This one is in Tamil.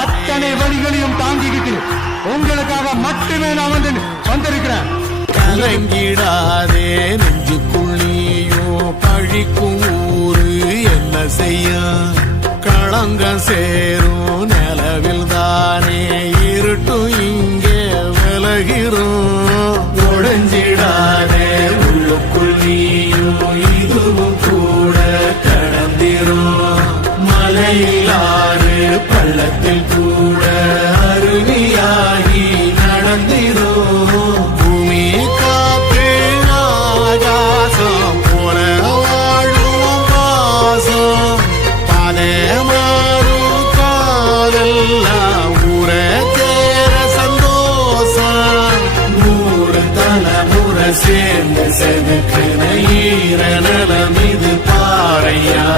அத்தனை வழிகளையும் தாங்கிக்கிட்டு உங்களுக்காக மட்டுமே நான் வந்திருக்கிறேன். கலங்கிடாதே நெஞ்சுக்குள்ளியோ பழிக்கும் ஊரு என்ன செய்ய களங்கம் சேரும் நிலவில் தானே இருட்டும் இங்கே விலகிறோம். ஒழிஞ்சிடாதே உள்ளுக்குள்ளியும் இதுவும் கூட கடந்திரும். மலையிலாறு பள்ளத்தில் கூட அருவியாகி நடந்திரும். பூமி காற்று ஆகாசம் போல வாழும் பாசம் பாதே மாறும் காதெல்லாம் ஊர தேர சந்தோஷம். 100 தலைமுறை சேர்ந்து செதுக்கின ஈர நலம் இது பாறையா.